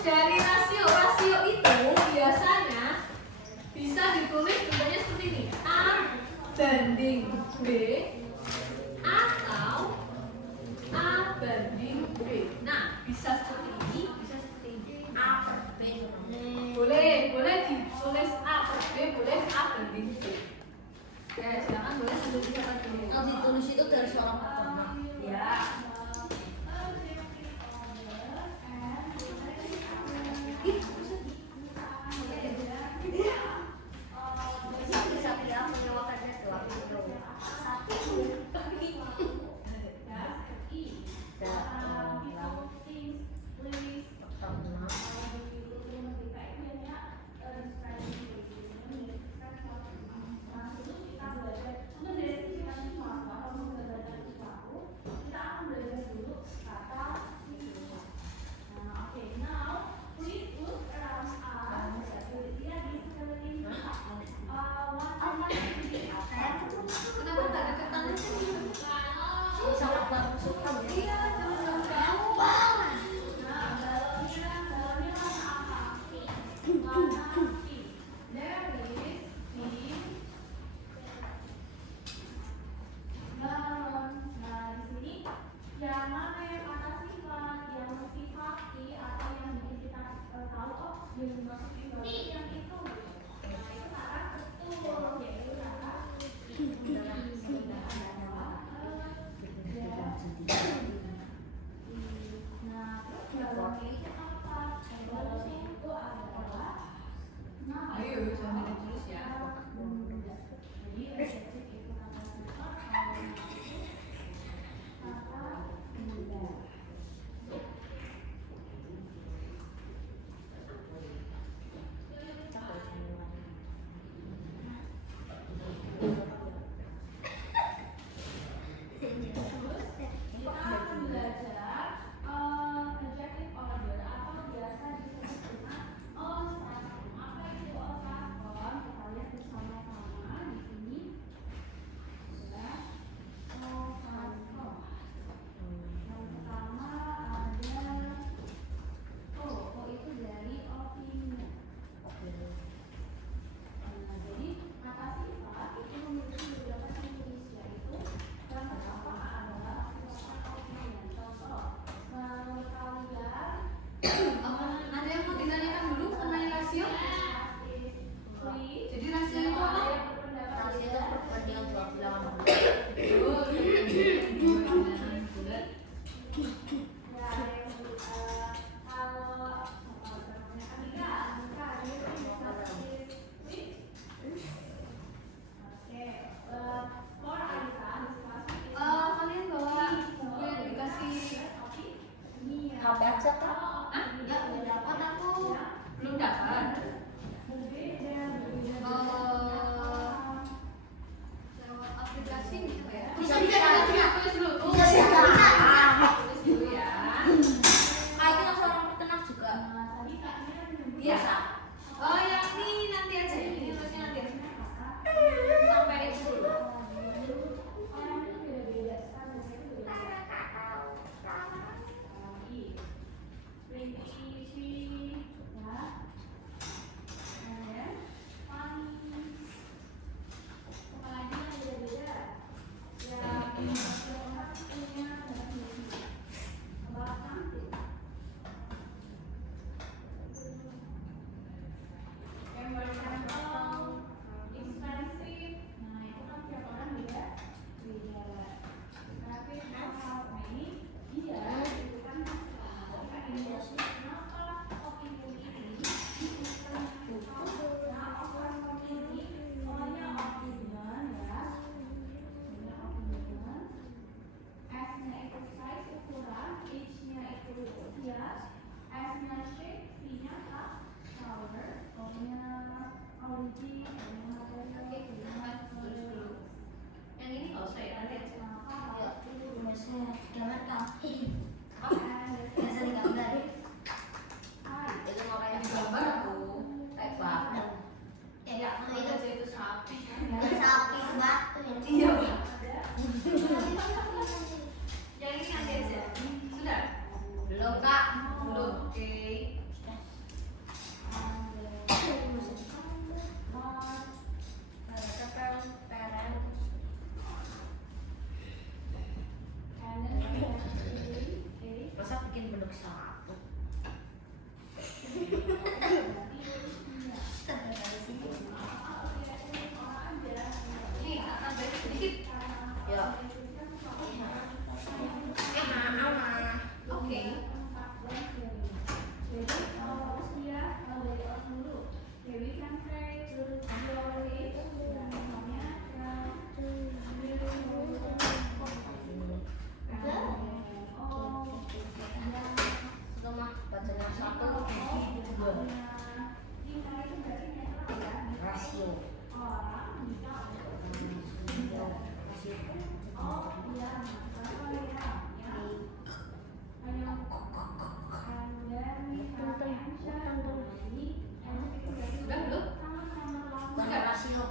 dari rasio itu biasanya bisa ditulis bentuknya seperti ini, A banding B atau A banding B. Nah, bisa seperti ini, bisa seperti ini. A per B. Boleh ditulis A per B, boleh A banding B. Ya, silakan boleh sambil dicatat dulu. Yang ditulis itu dari seorang pertama. Ya. Ayo, sambil ditulis ya. Ada yang mau ditanyakan dulu mengenai rasio? Jadi rasio itu apa? Rasio itu perbandingan dua bilangan bulat. Kalian bawa buku yang dikasih HP aja kan? ya udah dapat aku belum dapat. Lewat aplikasi gitu ya. Bisa. Tulis dulu. Bisa. Tulis dulu ya. Kayak itu seorang peternak juga. Iya. Oh yang ini nanti aja. Ini tulisnya nanti aja. Sampai itu dulu. Yang ini nggak usah ya, nanti aja. Jangan kak. Biasa digambar. Itu mau kayak Gambar tuh. kayak batu. Ya, itu aja itu sapi. Sapi batu. Iya, Pak. Yang ini nanti aja. Sudah? Belum kak. Belum. Oke. Rumah bacanya 1/2. Rasio. Sudah belum? Bukan rasio.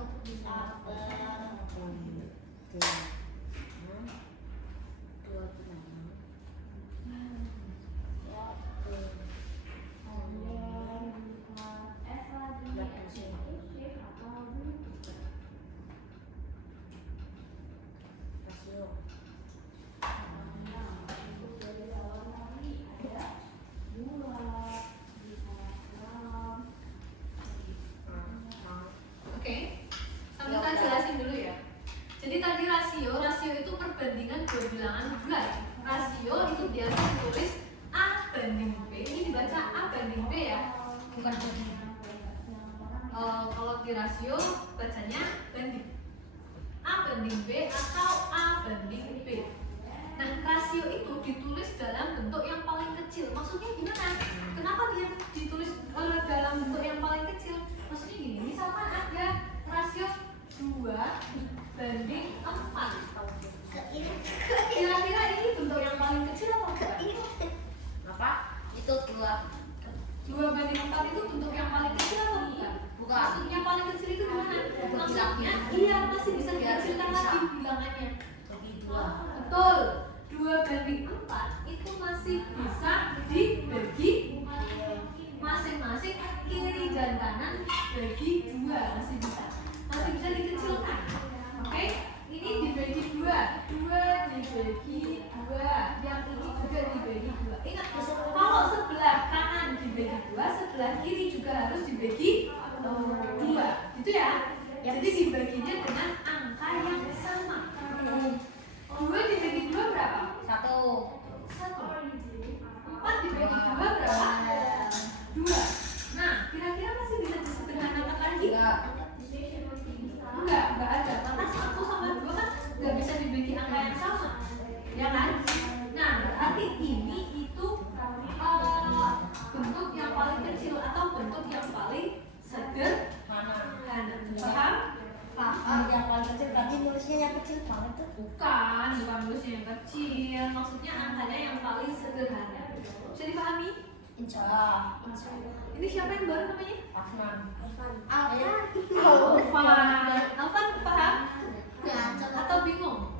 Oke, sambil kita jelasin dulu ya. Jadi tadi rasio itu perbandingan dua bilangan bulat. Rasio itu biasa ditulis A banding B. Ini dibaca A banding B ya, bukan banding. Kalau di rasio bacanya banding. A banding B atau A banding B. Nah, rasio itu ditulis dalam bentuk yang paling kecil. Maksudnya gimana? Kenapa dia ditulis dalam bentuk yang paling kecil? Maksudnya gini, misalkan ada rasio 2/4. Kira-kira ini bentuk yang paling kecil atau bukan? Apa? Itu 2/4 itu bentuk yang paling kecil atau bukan? Bukan. Maksudnya paling kecil itu gimana? Maksudnya Bilangnya. iya masih bisa Biar dikecilkan bisa. lagi bilangannya. bagi 2. Betul. 2/4 itu masih bisa dibagi masing-masing kiri dan kanan bagi 2, masih bisa dikecilkan. Oke, ini dibagi 2 dibagi 2, yang ini juga dibagi 2. Ingat, kalau sebelah kanan dibagi 2, sebelah kiri juga harus dibagi 2, gitu ya. Jadi dibaginya dengan angka yang sama. 2 dibagi 2 berapa? 1. 4 dibagi 2 berapa? 2. Nah, kira-kira masih bisa disederhanakan lagi? Enggak ada. Karena 1 sama 2 kan nggak bisa dibagi angka yang sama, ya kan? Nah, berarti ini itu bentuk yang paling kecil atau bentuk yang paling sederhana. Paham? Paham. Yang paling kecil berarti nulisnya yang kecil banget tuh. Bukan nulisnya yang kecil. Maksudnya angkanya yang paling sederhana. Bisa dipahami? Insya Allah. Ini siapa yang baru namanya? Rahman. Alvan paham? Ya, coba. Atau bingung?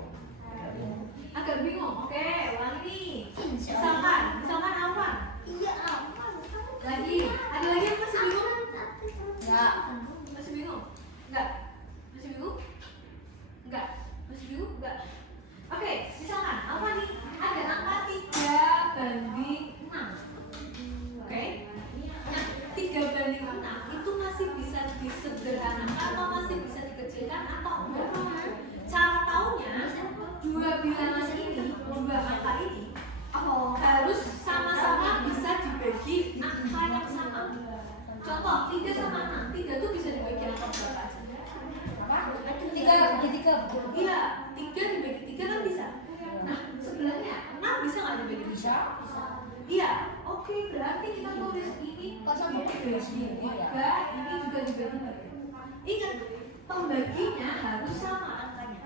Agak bingung. Oke, ulangi nih. Misalkan Alvan. Iya, apa? Lagi. Ada lagi yang masih bingung? Ya. Masih bingung? Enggak. Masih bingung? Enggak. Masih bingung? Enggak. Oke, misalkan Alvan nih ada angka 3/6. Oke. Nah, 3/6 itu masih bisa disederhanakan atau masih bisa dikecilkan atau enggak? Cara taunya, dua bilangan ini, dua angka ini harus sama-sama bisa dibagi angka yang sama. Contoh, 3 sama 6. 3 tuh bisa dibagi angka berapa aja? Apa? 3 bagi 3. Iya, 3 dibagi 3 kan bisa. Nah, sebelahnya 6 bisa nggak dibagi 3? Iya, oke, berarti kita tulis ini dibagi 3, ini juga dibagi 3. Ingat, pembaginya harus sama angkanya.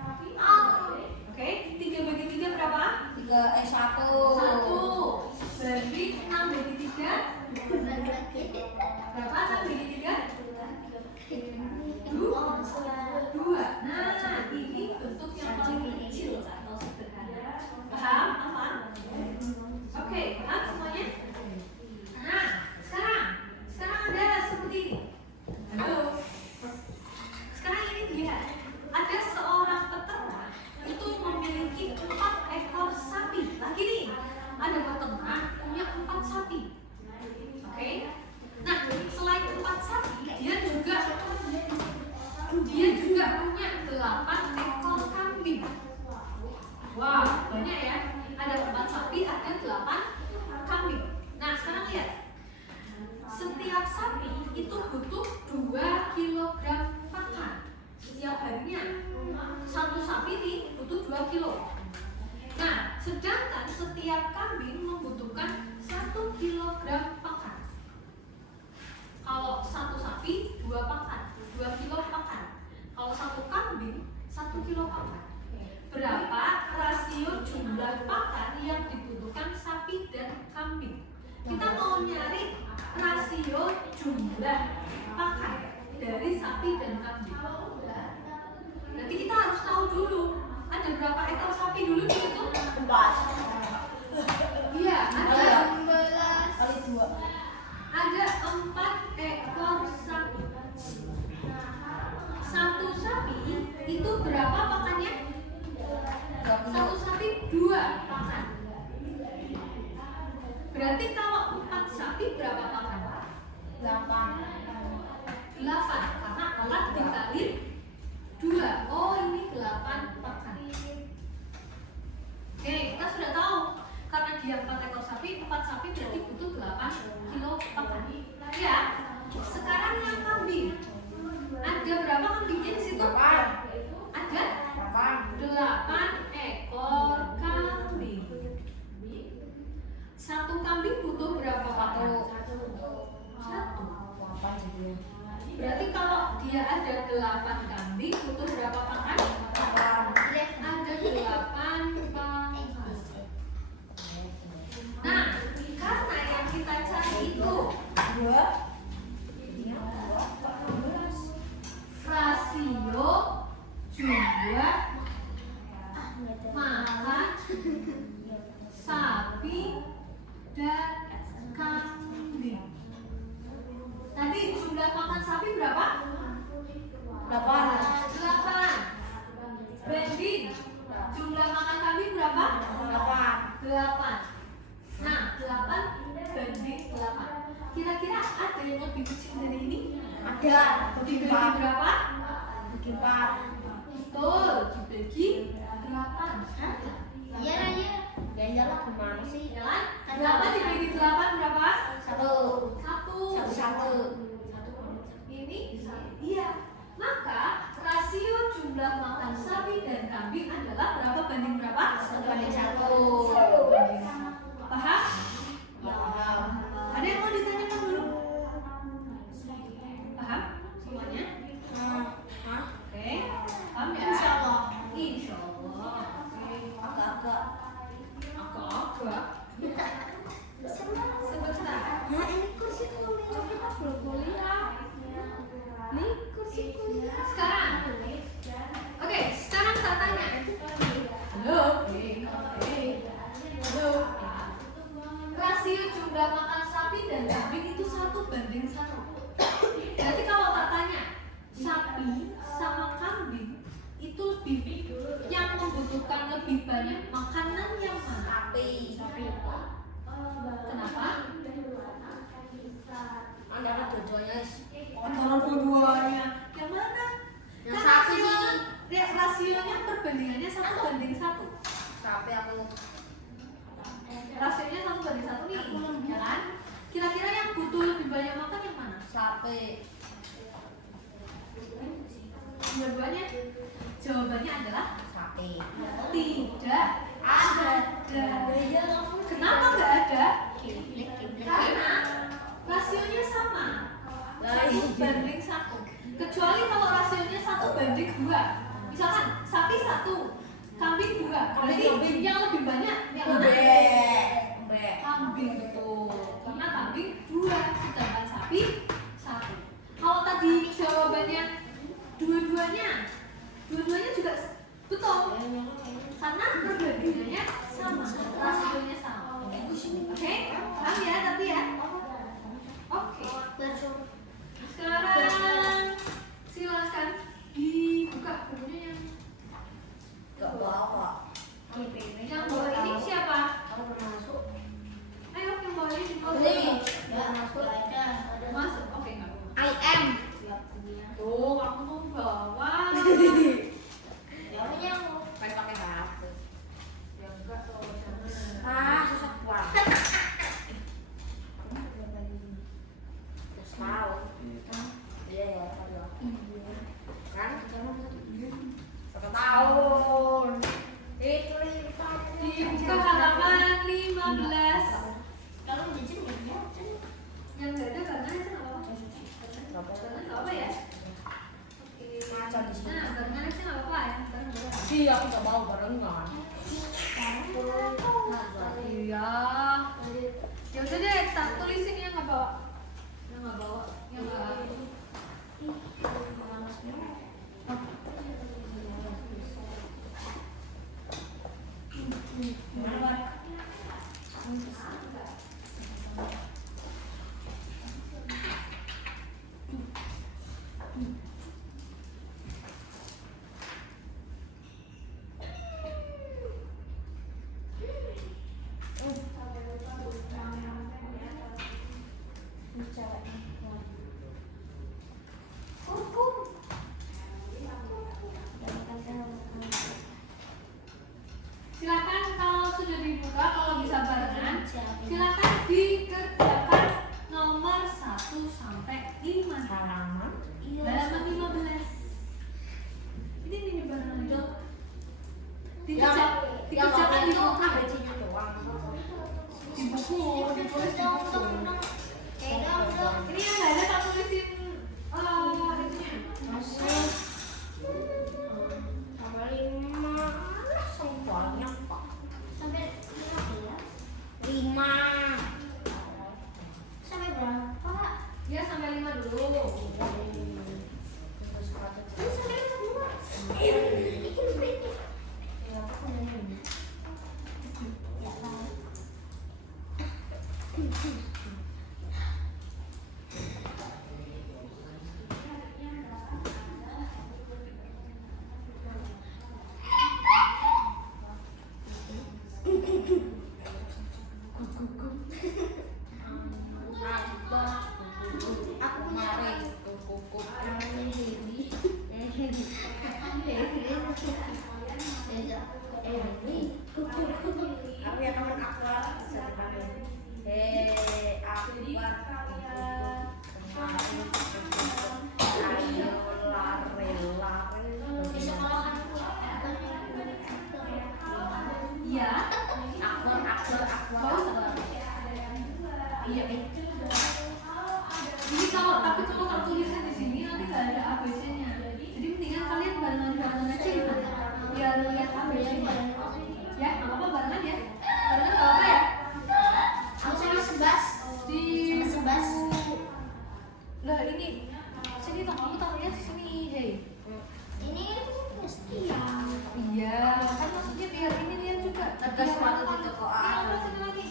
Oke, 3 bagi 3 berapa? 1. 1. Berarti 6 bagi 3 berapa? 6 bagi 3? 2. Nah, ini bentuk yang paling kecil atau sederhana. Paham? Apa? Oke, paham semuanya? Nah, sekarang ada seperti ini. Halo. Sekarang ini lihat, ada seorang peternak itu memiliki 4 ekor sapi. Lagi nih, ada peternak punya 4 sapi. setiap kambing membutuhkan 1 kilogram pakan. Kalau satu sapi 2 pakan, 2 kilo pakan. Kalau satu kambing 1 kilo pakan. Berapa rasio jumlah pakan yang dibutuhkan sapi dan kambing? Kita mau nyari rasio jumlah pakan dari sapi dan kambing. Berarti kita harus tahu dulu ada berapa ekor sapi dulu di situ? 4 Iya, ada kali 2. ada 4 ekor sapi. Satu sapi itu berapa pakannya? Satu sapi 2 pakan. Berarti kalau 4 sapi berapa pakan? 8 karena 4 dikali 2. Oh, ini 8 pakan. Oke, kita sudah tahu karena dia 4 ekor sapi, 4 sapi berarti butuh 8 kilo pakan. Ya. Sekarang yang kambing. Ada berapa kambingnya di situ? Ada 8 ekor kambing. Satu kambing butuh berapa pakan? 1. Berarti kalau dia ada 8 kambing butuh berapa pakan? Ada 8 pakan. Nah, karena yang kita cari itu rasio jumlah makan sapi dan kambing. Tadi jumlah makan sapi berapa? 8. Banding jumlah makan kambing berapa? 8. Nah, 8 banding 8. Kira-kira ada yang lebih kecil dari ini? Ada. Dibagi berapa? 4. Betul, dibagi 8. Iya. Ya iyalah gimana sih? Ya kan? 8 dibagi 8 berapa? 1. 1. Ini iya. Maka rasio jumlah makan sapi dan kambing adalah berapa banding berapa? 1:1. Paham? Ada yang mau ditanyakan dulu? Paham semuanya? Oke. Paham ya? Insya Allah. Oke. Agak-agak. Sebentar. Nah, ini kursi kuliah kita belum kuliah. Nih kursi kuliah. Sekarang. Oke, sekarang saya tanya. Halo. Halo. Rasio jumlah makan sapi dan kambing itu 1:1. Berarti kalau tak tanya, sapi sama kambing itu yang membutuhkan lebih banyak makanan yang mana? Sapi. Kenapa? Antara dua-duanya. Antara dua-duanya. Yang mana? Yang Kan sapi rasionya perbandingannya 1:1. Sapi aku. Rasionya 1:1 nih, ya kan? Kira-kira yang butuh lebih banyak makan yang mana? Sapi. Dua-duanya? Jawabannya adalah Sapi. tidak ada. Kenapa nggak ada? Karena rasionya sama, 1:1. Kecuali kalau rasionya 1:2. Misalkan sapi 1, kambing 2. Berarti yang lebih banyak yang mana? Kambing, betul. Karena kambing 2, sedangkan sapi 1. Kalau tadi jawabannya dua-duanya juga betul. Karena perbandingannya sama, rasionya sama. Oke? Paham ya tapi ya? Oke. Sekarang silakan dibuka bukunya yang Gak bawa. yang bawah ini siapa? Aku pernah masuk. Ayo yang bawah ini dibuka. Masuk. Masuk. Oke, nggak apa-apa. I am. Tuh, kamu tuh bawa. Pakai HP. Ya enggak tuh sana. Susah kuat. Tahu. Iya ya, kan? 1 tahun. Itu Dibuka halaman 15. 15. Kalau jajan nggak jajan. Yang nggak ada barengan aja nggak apa-apa. Barengan nggak apa ya? Oke. Ngaca di sini. Nah, barengan aja nggak apa-apa ya. Bareng-bareng. Iya, aku nggak mau barengan. Iya. Ya udah deh, tak tulisin yang nggak bawa. Yang nggak bawa. Yang nggak. Silakan kalau sudah dibuka, kalau bisa barengan, silakan dikerjakan nomor 1 sampai 5. Halaman. Halaman 15. Ini barengan aja. Dikerjakan di buku. ABC-nya doang. Di buku, ditulis di buku. Ini yang nggak ada tak tulisin itunya. Sampai 5. Langsung banyak, Pak. Sampai 5. sampai berapa? Ya sampai 5 dulu. Sampai 5. Ya lah. Aku punya Aku yang teman Akbar bisa dipanggil. Akbar. Ayo lari. di sekolah aku Iya. Akbar. Bagus apa? Iya. Jadi kalau tak tulisan di sini nanti nggak ada ABC-nya. Jadi mendingan kalian barengan aja gitu. Biar lihat ABC-nya. Ya, nggak apa-apa barengan ya. Barengan nggak apa ya. aku sama sebas Di sama sebas. Lah ini sini toh kamu taruhnya di sini, Hey. Ini pasti ya. Iya, kan maksudnya biar ini lihat juga. Ada Biar sepatu apa? di toko Iya, A. udah sini lagi.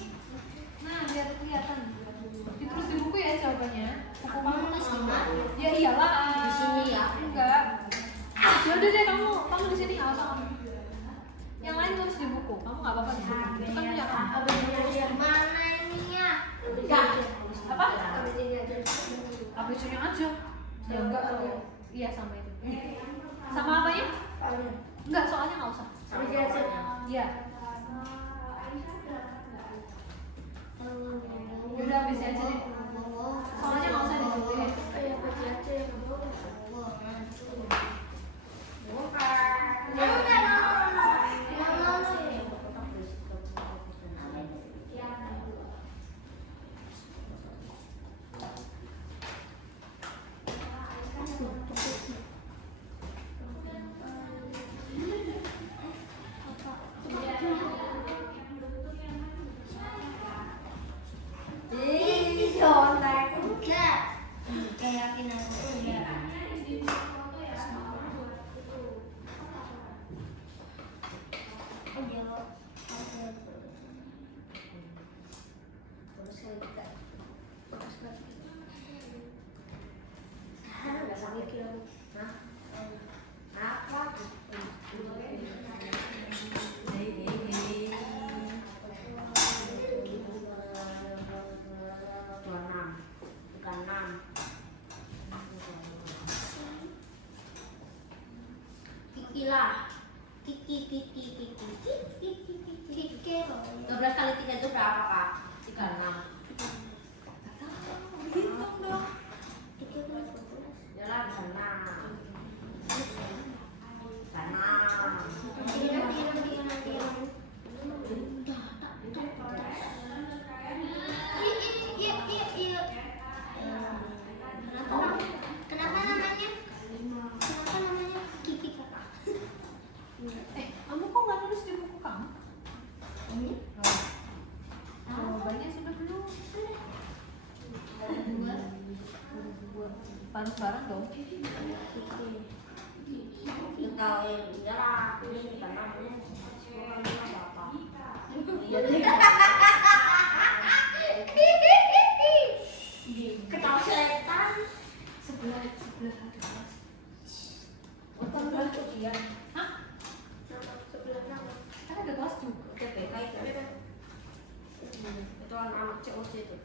Nah, biar kelihatan. Ditulis di buku ya jawabannya. Buku kamu Nulis di mana? Ya iyalah. Di sini ya. Enggak. Ya udah deh kamu di sini nggak usah kamu. Yang lain tulis di buku. Kamu nggak apa-apa di buku. Itu kan punya kamu. Mana ininya? Apa? ABC-nya aja. Ya enggak. Iya sama itu. Sama apanya? Enggak, soalnya nggak usah. Iya. Udah ABC aja deh. Soalnya nggak usah ditulis. Kikilah. Kiki. 12 kali 3 itu berapa, Kak? 36. Hitung dong. Ya lah, bisa 6. Bisa 6. Bareng-bareng dong. Kita ya lah, ini karena semua apa? Iya deh. Ketawa setan. Sebelah atas. Sebelah ujian. Hah? Sebelah nama. Kan ada kelas juga. TPK itu. Itu anak COC itu.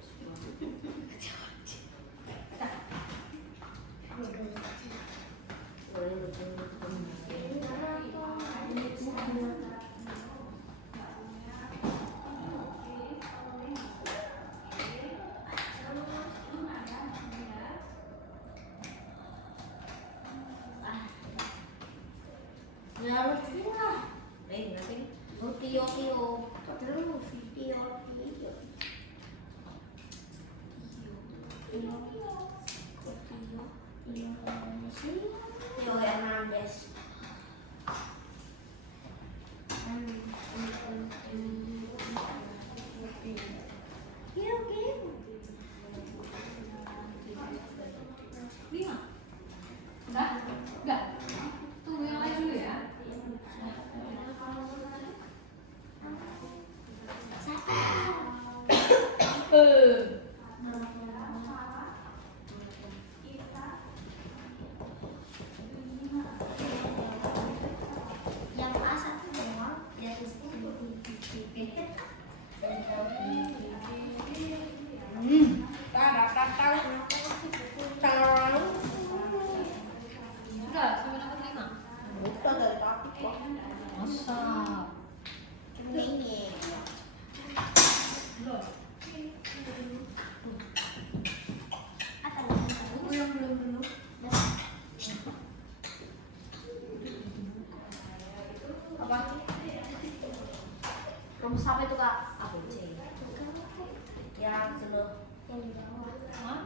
Ya lu sini lah. Nanti. Tio. Terus video. Tio Hernandez. Lima. Udah? Udah. Tunggu yang lain dulu ya. Yang A1 doang, yang Sudah, sampai dapat 5. Itu dari topik kok. Masa? Ini. Belum. Belum. Apa? Rumus apa itu kak? Apa C? Yang dulu. yang di bawah. Hah?